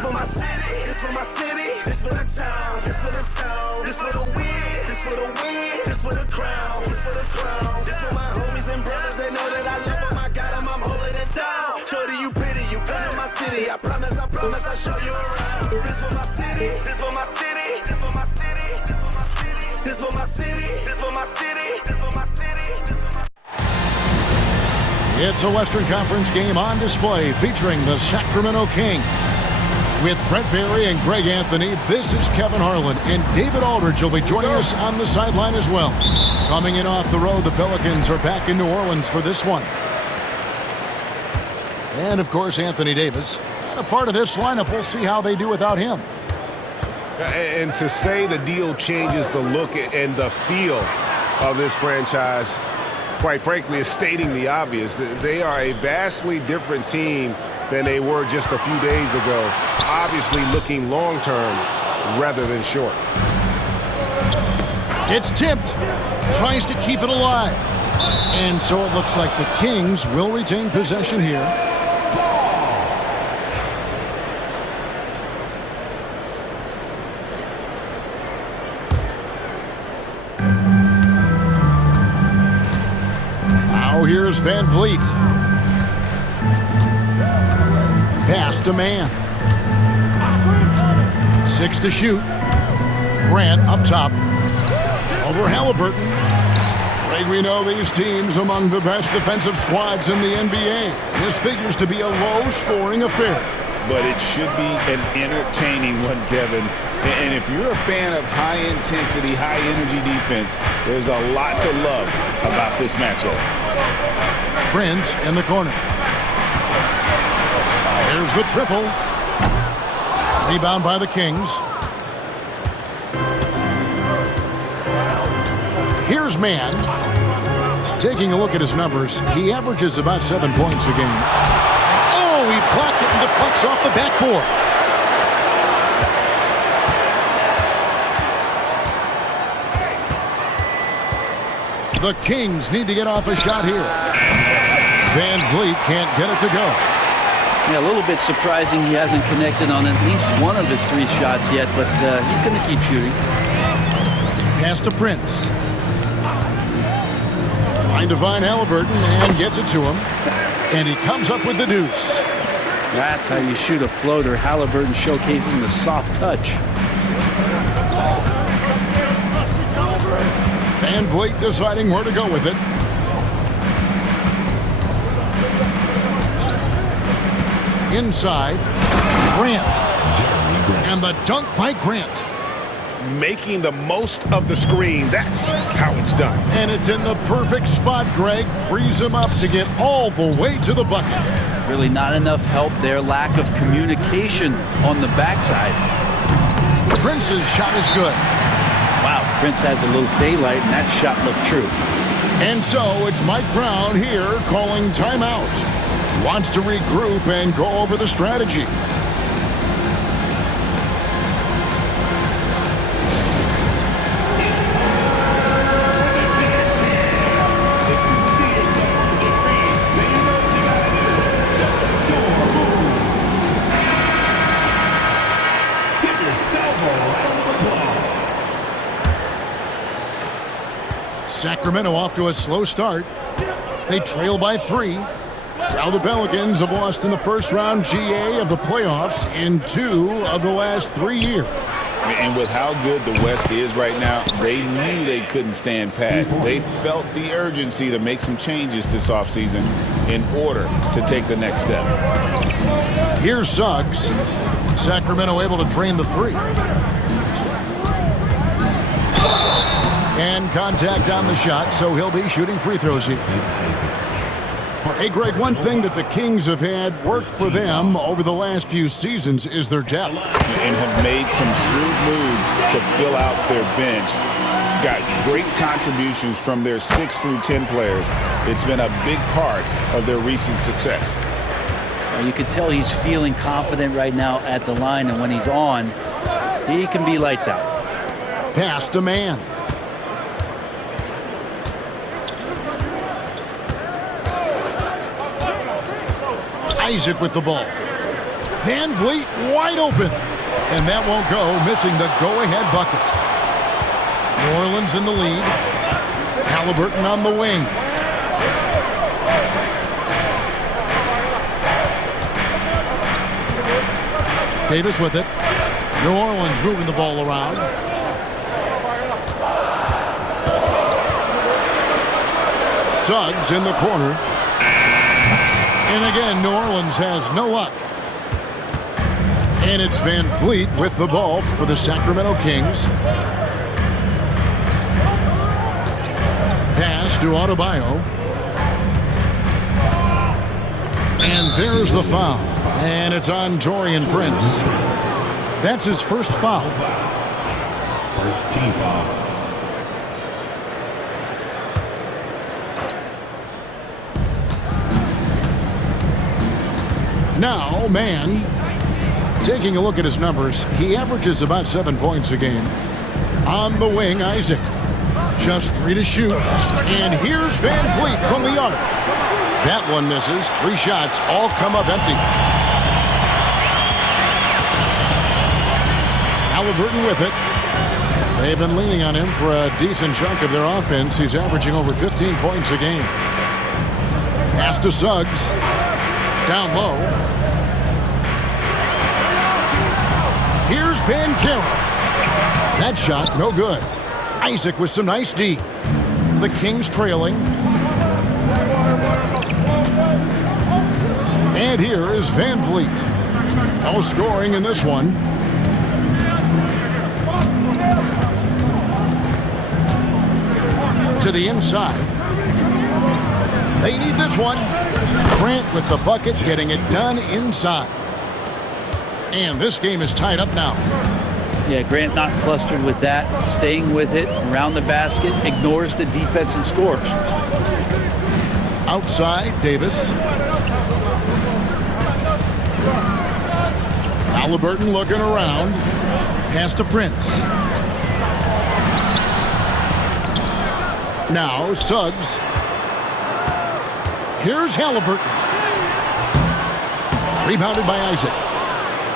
for my city, this for my city, this for the town, this for the town, this for the win, this for the win, this for the crown, this for the crown, this for my homies and brothers. They know that I love them. I got them, I'm holding it down. Shorty, you pretty, you better my city. I promise, I'll show you around. This for my city, this for my city, this for my city, this for my city, this for my city, this for my city. It's a Western Conference game on display featuring the Sacramento Kings. With Brent Barry and Greg Anthony, this is Kevin Harlan, and David Aldridge will be joining us on the sideline as well. Coming in off the road, the Pelicans are back in New Orleans for this one. And, of course, Anthony Davis. Not a part of this lineup. We'll see how they do without him. And to say the deal changes the look and the feel of this franchise, quite frankly, is stating the obvious. They are a vastly different team than they were just a few days ago, obviously looking long-term rather than short. It's tipped. Tries to keep it alive. And so it looks like the Kings will retain possession here. Now here's Van Vliet. Pass to man. 6 to shoot. Grant up top. Over Halliburton. Greg, we know these teams among the best defensive squads in the NBA. This figures to be a low-scoring affair. But it should be an entertaining one, Kevin. And if you're a fan of high-intensity, high-energy defense, there's a lot to love about this matchup. Prince in the corner. Here's the triple. Rebound by the Kings. Here's Man. Taking a look at his numbers, he averages about 7 points a game. Oh, he blocked it and deflects off the backboard. The Kings need to get off a shot here. Van Vliet can't get it to go. Yeah, a little bit surprising he hasn't connected on at least one of his 3 shots yet, but he's going to keep shooting. Pass to Prince. Trying to find Halliburton and gets it to him. And he comes up with the deuce. That's how you shoot a floater. Halliburton showcasing the soft touch. Van Vliet deciding where to go with it. Inside, Grant. And the dunk by Grant. Making the most of the screen. That's how it's done. And it's in the perfect spot, Greg. Frees him up to get all the way to the bucket. Really not enough help there. Lack of communication on the backside. Prince's shot is good. Wow, Prince has a little daylight, and that shot looked true. And so it's Mike Brown here calling timeout. Wants to regroup and go over the strategy. Sacramento off to a slow start. They trail by 3. Now the Pelicans have lost in the first round GA of the playoffs in 2 of the last 3 years. And with how good the West is right now, they knew they couldn't stand pat. They felt the urgency to make some changes this offseason in order to take the next step. Here's Suggs. Sacramento able to drain the 3. And contact on the shot, so he'll be shooting free throws here. Hey, Greg, one thing that the Kings have had work for them over the last few seasons is their depth. And have made some shrewd moves to fill out their bench. Got great contributions from their 6 through 10 players. It's been a big part of their recent success. You can tell he's feeling confident right now at the line, and when he's on, he can be lights out. Pass to Man. Isaac with the ball. Van Vliet wide open. And that won't go, missing the go-ahead bucket. New Orleans in the lead. Halliburton on the wing. Davis with it. New Orleans moving the ball around. Suggs in the corner. And again, New Orleans has no luck. And it's Van Vliet with the ball for the Sacramento Kings. Pass to Adebayo. And there's the foul. And it's on Taurean Prince. That's his first foul. First team foul. Now, man, taking a look at his numbers, he averages about 7 points a game. On the wing, Isaac. Just 3 to shoot. And here's Van Vliet from the arc. That one misses. 3 shots, all come up empty. Halliburton with it. They've been leaning on him for a decent chunk of their offense. He's averaging over 15 points a game. Pass to Suggs. Down low. Here's Banchero. That shot, no good. Isaac with some nice D. The Kings trailing. And here is Van Vliet. No scoring in this one. To the inside. They need this one. Grant with the bucket, getting it done inside. And this game is tied up now. Yeah, Grant not flustered with that, staying with it around the basket, ignores the defense and scores. Outside, Davis. Halliburton looking around. Pass to Prince. Now Suggs. Here's Halliburton. Rebounded by Isaac.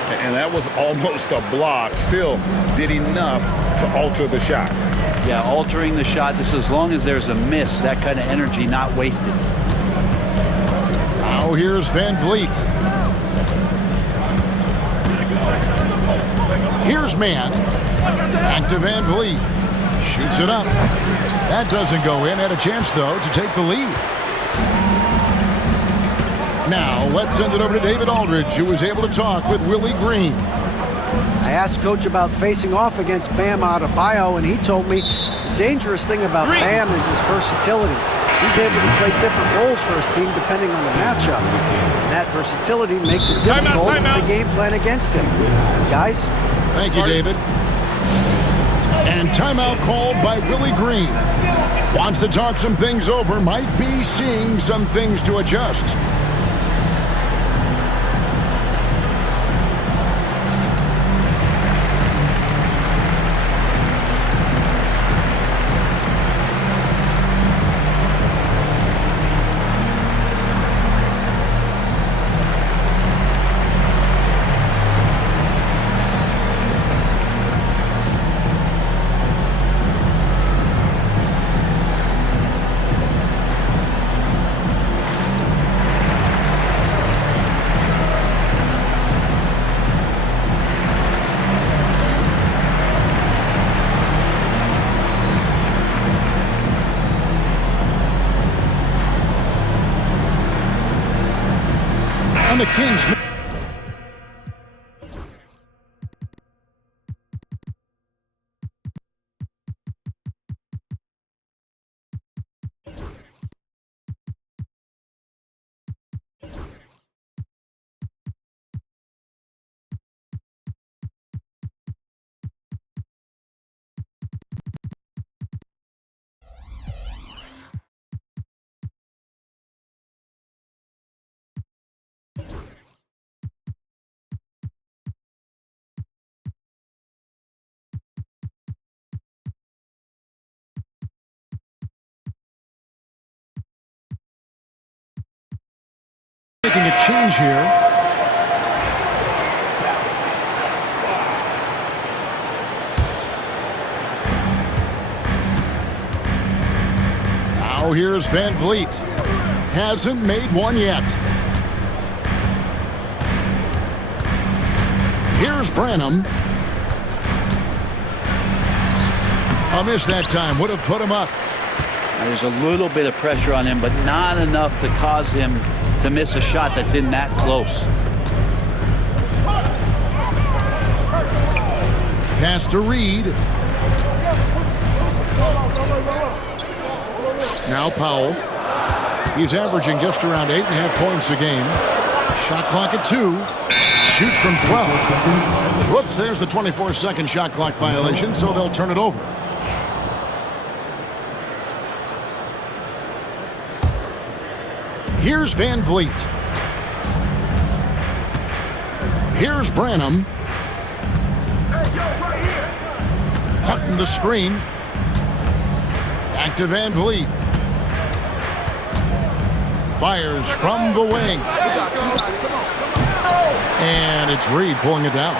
And that was almost a block. Still did enough to alter the shot. Yeah, altering the shot just as long as there's a miss, that kind of energy not wasted. Now here's Van Vliet. Here's Man. Back to Van Vliet. Shoots it up. That doesn't go in. Had a chance, though, to take the lead. Now, let's send it over to David Aldridge, who was able to talk with Willie Green. I asked Coach about facing off against Bam Adebayo, and he told me the dangerous thing about Bam is his versatility. He's able to play different roles for his team depending on the matchup. And that versatility makes it difficult to game plan against him. Guys? Thank you, David. And timeout called by Willie Green. Wants to talk some things over, might be seeing some things to adjust. And the Kings. Making a change here. here's Van Vliet. Hasn't made one yet. Here's Branham. A miss that time. Would have put him up. There's a little bit of pressure on him, but not enough to cause him to miss a shot that's in that close. Pass to Reed. Now Powell. He's averaging just around 8.5 points a game. Shot clock at 2. Shoots from 12. Whoops, there's the 24-second shot clock violation, so they'll turn it over. Here's Van Vliet. Here's Branham. Cutting the screen. Back to Van Vliet. Fires from the wing. And it's Reed pulling it down.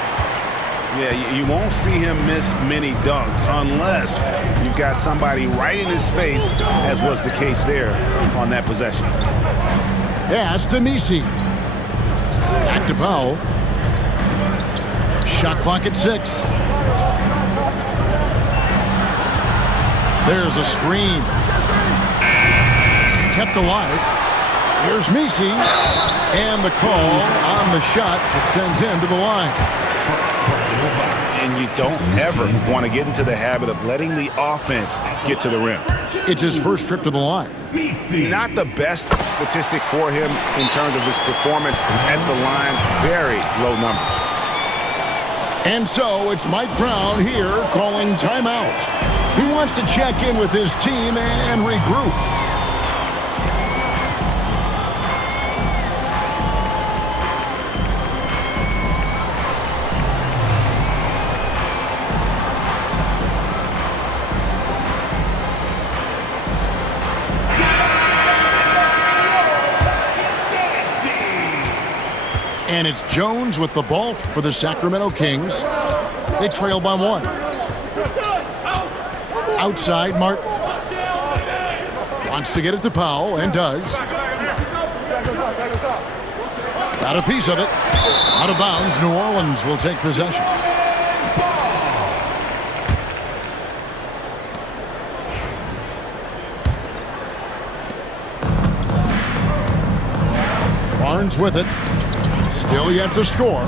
Yeah, you won't see him miss many dunks unless you've got somebody right in his face, as was the case there on that possession. Pass to Misi. Back to Powell. Shot clock at 6. There's a screen. Kept alive. Here's Misi. And the call on the shot that sends him to the line. And you don't ever want to get into the habit of letting the offense get to the rim. It's his first trip to the line. Not the best statistic for him in terms of his performance at the line. Very low numbers. And so it's Mike Brown here calling timeout. He wants to check in with his team and regroup. And it's Jones with the ball for the Sacramento Kings. They trail by 1. Outside, Martin. Wants to get it to Powell, and does. Got a piece of it. Out of bounds, New Orleans will take possession. Barnes with it. Still yet to score.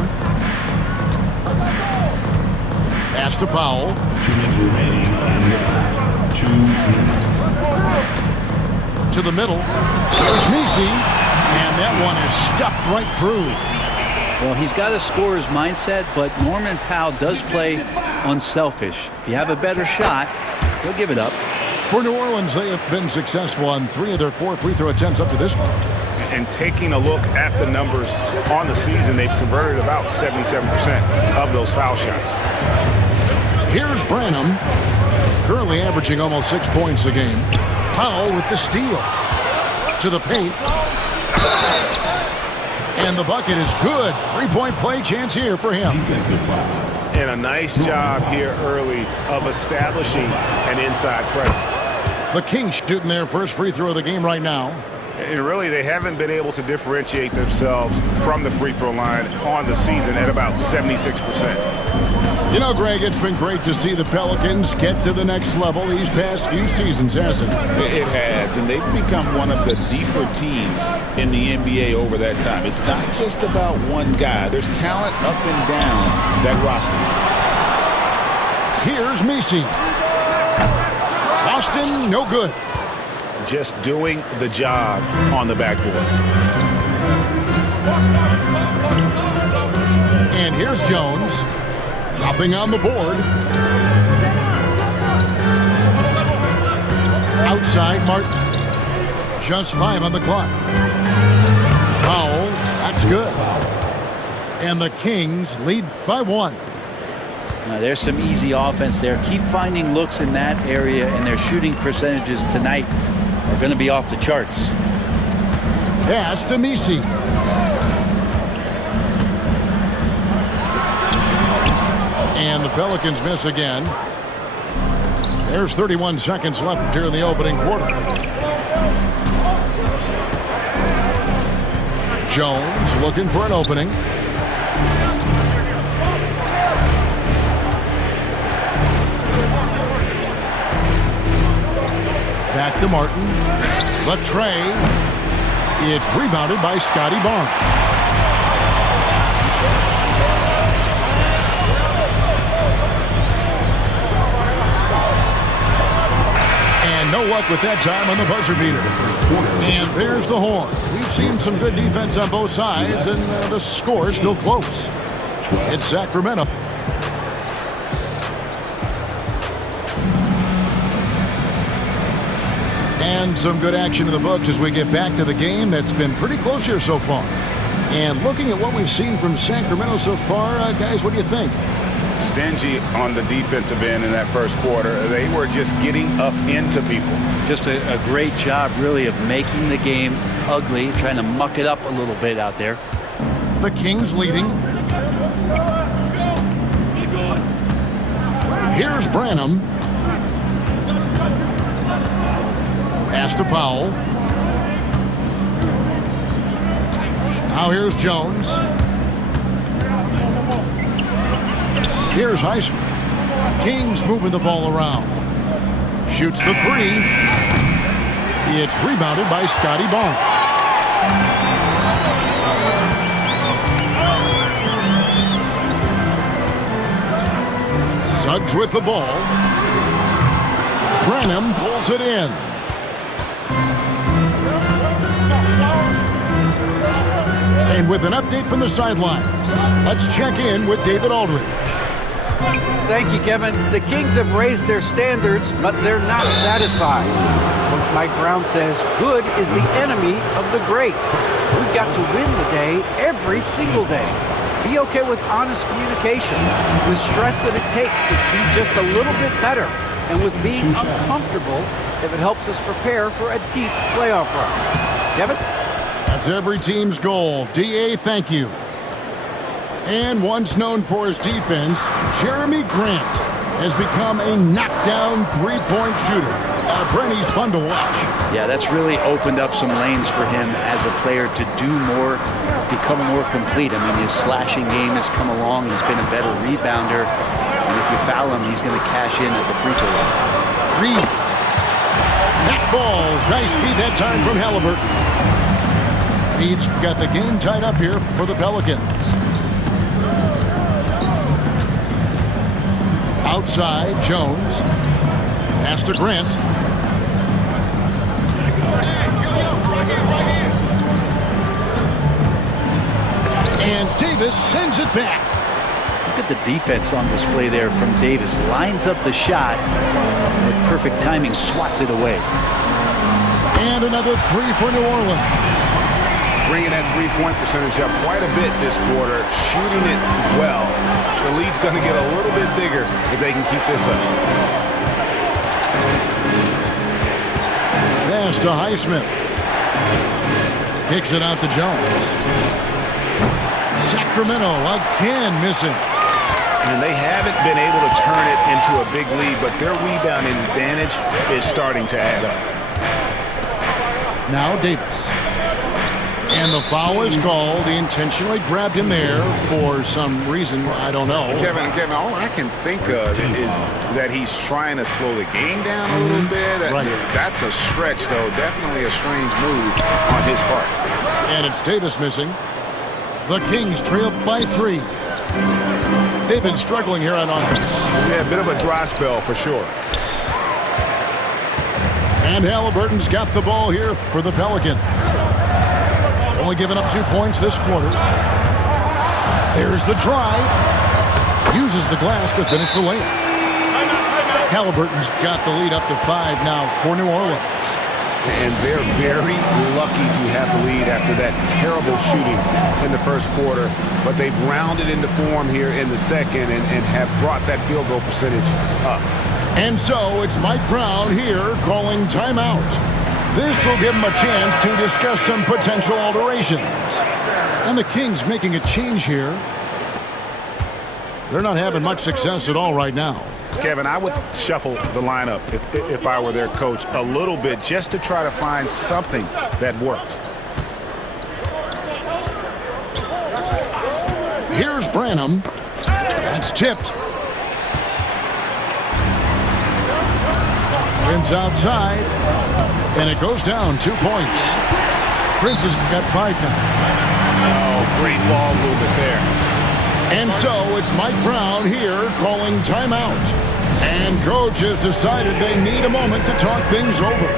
Pass to Powell. 2 minutes remaining and 2 minutes. To the middle. Here's Misi. And that one is stuffed right through. Well, he's got a scorer's mindset, but Norman Powell does play unselfish. If you have a better shot, he'll give it up. For New Orleans, they have been successful on 3 of their 4 free throw attempts up to this point. And taking a look at the numbers on the season, they've converted about 77% of those foul shots. Here's Branham, currently averaging almost 6 points a game. Powell with the steal. To the paint. And the bucket is good. 3-point play chance here for him. And a nice job here early of establishing an inside presence. The Kings shooting their first free throw of the game right now. And really, they haven't been able to differentiate themselves from the free throw line on the season at about 76%. You know, Greg, it's been great to see the Pelicans get to the next level these past few seasons, hasn't it? It has, and they've become one of the deeper teams in the NBA over that time. It's not just about one guy. There's talent up and down that roster. Here's Misi. Boston, no good. Just doing the job on the backboard. And here's Jones. Nothing on the board. Outside, Martin. Just 5 on the clock. Foul. That's good. And the Kings lead by 1. Now, there's some easy offense there. Keep finding looks in that area, and their shooting percentages tonight are going to be off the charts. Pass to Misi. And the Pelicans miss again. There's 31 seconds left here in the opening quarter. Jones looking for an opening. Back to Martin. The tray. It's rebounded by Scotty Barnes. And no luck with that time on the buzzer beater. And there's the horn. We've seen some good defense on both sides, and the score is still close. It's Sacramento. And some good action in the books as we get back to the game that's been pretty close here so far. And looking at what we've seen from Sacramento so far, guys, what do you think? Stingy on the defensive end in that first quarter. They were just getting up into people. Just a great job, really, of making the game ugly, trying to muck it up a little bit out there. The Kings leading. Here's Branham. Pass to Powell. Now here's Jones. Here's Highsmith. Kings moving the ball around. Shoots the three. It's rebounded by Scotty Barnes. Suggs with the ball. Branham pulls it in. And with an update from the sidelines, let's check in with David Aldridge. Thank you, Kevin. The Kings have raised their standards, but they're not satisfied. Coach Mike Brown says good is the enemy of the great. We've got to win the day every single day. Be okay with honest communication, with stress that it takes to be just a little bit better, and with being uncomfortable if it helps us prepare for a deep playoff run. Kevin? That's every team's goal. D.A., thank you. And once known for his defense, Jeremy Grant has become a knockdown three-point shooter. Brent, he's fun to watch. Yeah, that's really opened up some lanes for him as a player to do more, become more complete. I mean, his slashing game has come along. He's been a better rebounder. And if you foul him, he's going to cash in at the free throw line. Reed. That falls. Nice feed that time from Halliburton. He's got the game tied up here for the Pelicans. Outside, Jones. Pass to Grant. And Davis sends it back. Look at the defense on display there from Davis. Lines up the shot with perfect timing, swats it away. And another three for New Orleans. Bringing that three-point percentage up quite a bit this quarter, shooting it well. The lead's going to get a little bit bigger if they can keep this up. Pass to Highsmith. Kicks it out to Jones. Sacramento again missing. And they haven't been able to turn it into a big lead, but their rebounding advantage is starting to add up. Now Davis. And the foul is called. He intentionally grabbed him there for some reason. I don't know. Kevin, all I can think of is that he's trying to slow the game down a little bit. Right. That's a stretch, though. Definitely a strange move on his part. And it's Davis missing. The Kings trail by 3. They've been struggling here on offense. Yeah, a bit of a dry spell for sure. And Halliburton's got the ball here for the Pelicans. Only given up 2 points this quarter. There's the drive. Uses the glass to finish the layup. Halliburton's got the lead up to 5 now for New Orleans. And they're very lucky to have the lead after that terrible shooting in the first quarter. But they've rounded into form here in the second and have brought that field goal percentage up. And so it's Mike Brown here calling timeout. This will give him a chance to discuss some potential alterations. And the Kings making a change here. They're not having much success at all right now. Kevin, I would shuffle the lineup if I were their coach a little bit just to try to find something that works. Here's Branham. That's tipped. Prince outside. And it goes down 2 points. Prince has got 5 now. Oh, great ball movement there. And so it's Mike Brown here calling timeout. And coach has decided they need a moment to talk things over.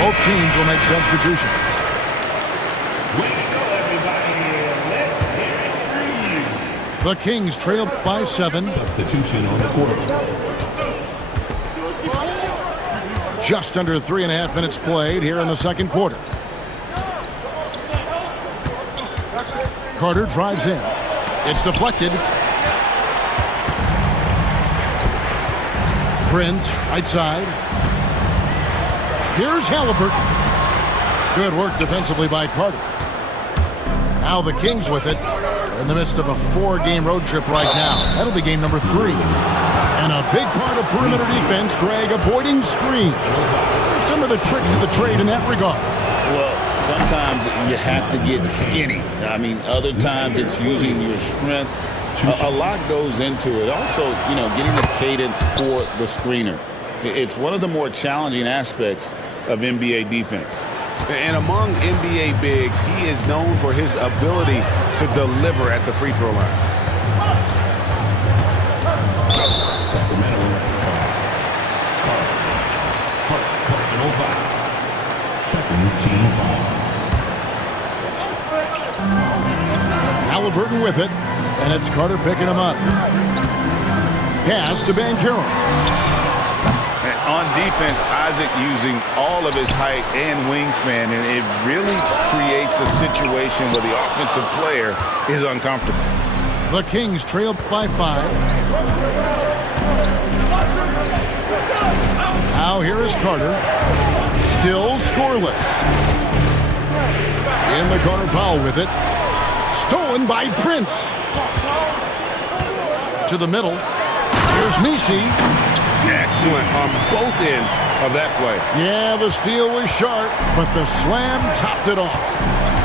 Both teams will make substitutions. The Kings trail by 7. Substitution on the court. Just under 3.5 minutes played here in the second quarter. Carter drives in. It's deflected. Prince, right side. Here's Halliburton. Good work defensively by Carter. Now the Kings with it. They're in the midst of a 4-game road trip right now. That'll be game number 3. And a big part of perimeter defense, Greg, avoiding screens. Some of the tricks of the trade in that regard. Well, sometimes you have to get skinny. I mean, other times it's using your strength. A lot goes into it. Also, getting the cadence for the screener. It's one of the more challenging aspects of NBA defense. And among NBA bigs, he is known for his ability to deliver at the free throw line. Sacramento. Personal foul. Second team foul. Halliburton with it, and it's Carter picking him up. Pass to Banchero. On defense, Isaac using all of his height and wingspan, and it really creates a situation where the offensive player is uncomfortable. The Kings trail by 5. Now here is Carter. Still scoreless. In the corner, Powell with it. Stolen by Prince. To the middle. Here's Misi. Excellent on both ends of that play. Yeah, the steal was sharp, but the slam topped it off.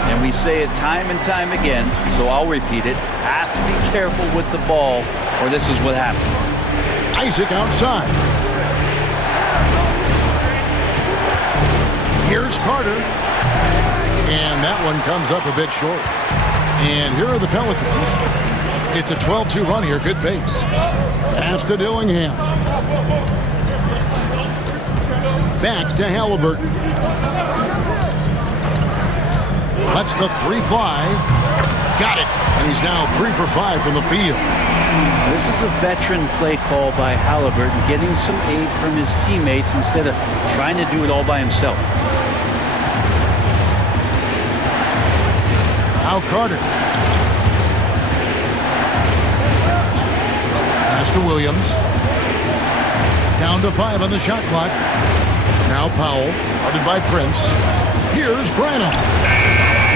And we say it time and time again, so I'll repeat it. Have to be careful with the ball, or this is what happens. Isaac outside. Here's Carter. And that one comes up a bit short. And here are the Pelicans. It's a 12-2 run here, good pace. Pass to Dillingham. Back to Halliburton. Lets the 3 fly. Got it. And he's now 3 for 5 from the field. This is a veteran play call by Halliburton, getting some aid from his teammates instead of trying to do it all by himself. Now Carter. Pass to Williams. Down to 5 on the shot clock. Now Powell, guarded by Prince. Here's Branham.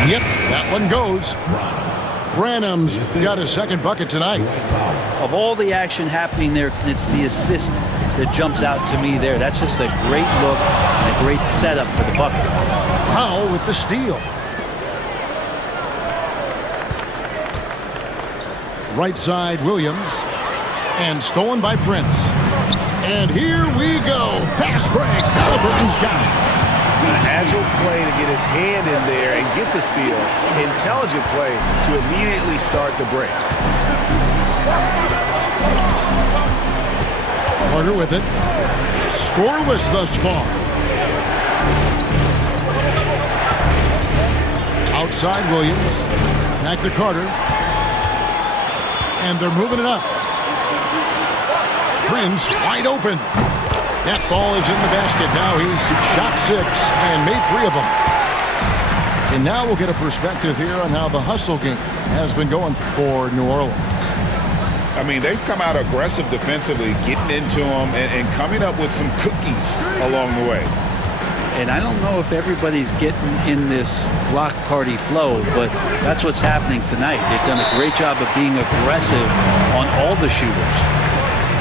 Yep, that one goes. Branham's got his second bucket tonight. Of all the action happening there, it's the assist that jumps out to me there. That's just a great look and a great setup for the bucket. Powell with the steal. Right side, Williams. And stolen by Prince. And here we go. Fast break. Halliburton's got it. An agile play to get his hand in there and get the steal. Intelligent play to immediately start the break. Carter with it. Scoreless thus far. Outside Williams. Back to Carter. And they're moving it up. Prince wide open. That ball is in the basket. Now he's shot 6 and made 3 of them. And now we'll get a perspective here on how the hustle game has been going for New Orleans. I mean, they've come out aggressive defensively, getting into them and coming up with some cookies along the way. And I don't know if everybody's getting in this block party flow, but that's what's happening tonight. They've done a great job of being aggressive on all the shooters.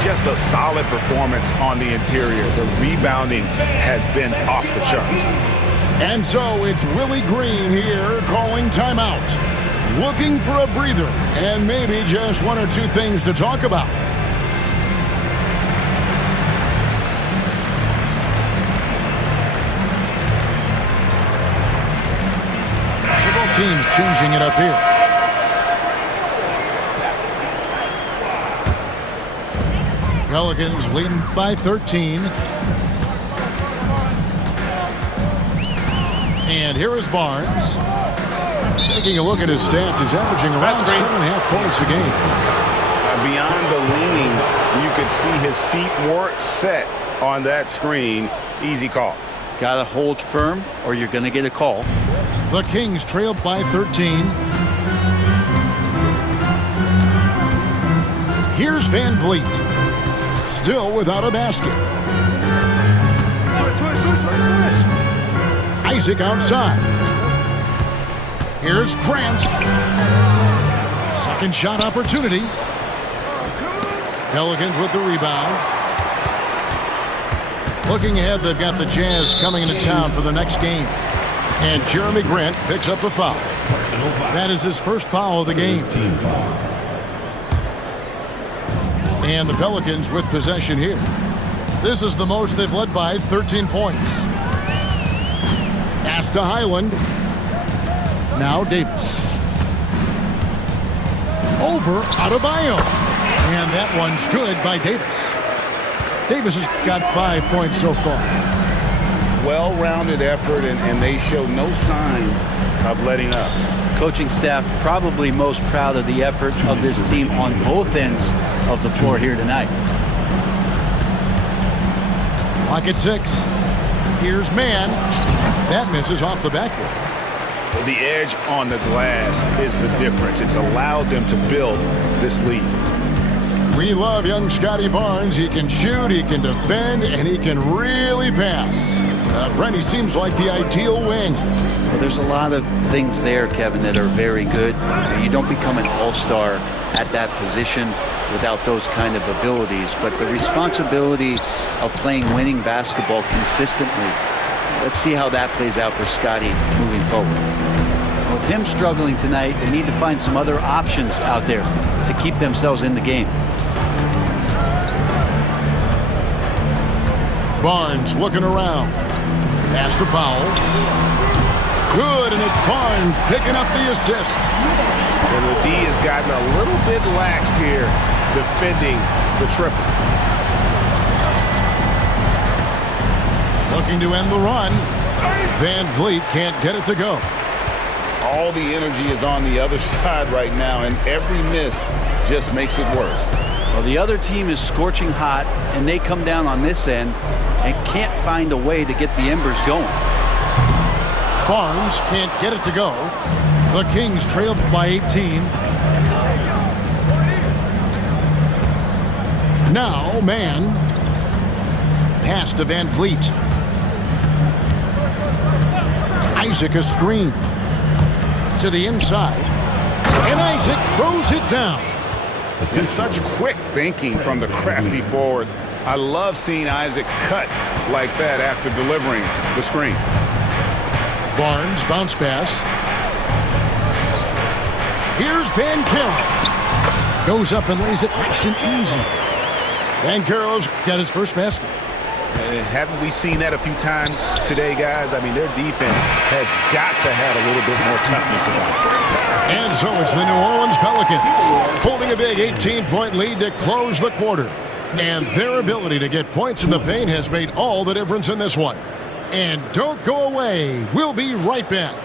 Just a solid performance on the interior. The rebounding has been off the charts. And so it's Willie Green here calling timeout. Looking for a breather and maybe just one or two things to talk about. Several teams changing it up here. Pelicans leading by 13. And here is Barnes. Taking a look at his stats, he's averaging around 7.5 points a game. Beyond the leaning, you could see his feet weren't set on that screen. Easy call. Got to hold firm or you're going to get a call. The Kings trail by 13. Here's Van Vliet. Still without a basket. Isaac outside. Here's Grant. Second shot opportunity. Pelicans with the rebound. Looking ahead, they've got the Jazz coming into town for the next game. And Jeremy Grant picks up the foul. That is his first foul of the game. And the Pelicans with possession here. This is the most they've led by 13 points. Pass to Highland. Now Davis. Over Adebayo. And that one's good by Davis. Davis has got 5 points so far. Well-rounded effort, and they show no signs of letting up. Coaching staff probably most proud of the effort of this team on both ends of the floor here tonight. Lock at 6. Here's Mann. That misses off the backboard. The edge on the glass is the difference. It's allowed them to build this lead. We love young Scotty Barnes. He can shoot, he can defend, and he can really pass. Brent, he seems like the ideal wing. Well, there's a lot of things there, Kevin, that are very good. You don't become an all-star at that position without those kind of abilities. But the responsibility of playing winning basketball consistently, let's see how that plays out for Scotty moving forward. With him struggling tonight, they need to find some other options out there to keep themselves in the game. Barnes looking around. Pass to Powell. Good, and it's Barnes picking up the assist. And the D has gotten a little bit laxed here defending the triple. Looking to end the run. Van Vliet can't get it to go. All the energy is on the other side right now, and every miss just makes it worse. Well, the other team is scorching hot, and they come down on this end and can't find a way to get the embers going. Barnes can't get it to go. The Kings trailed by 18. Now, Mann. Pass to Van Vliet. Isaac a screen. To the inside. And Isaac throws it down. It's such quick thinking from the crafty forward. I love seeing Isaac cut like that after delivering the screen. Barnes bounce pass. Here's Banchero. Goes up and lays it nice and easy. Banchero's got his first basket. Haven't we seen that a few times today, guys? I mean, their defense has got to have a little bit more toughness about it. And so it's the New Orleans Pelicans holding a big 18-point lead to close the quarter. And their ability to get points in the paint has made all the difference in this one. And don't go away. We'll be right back.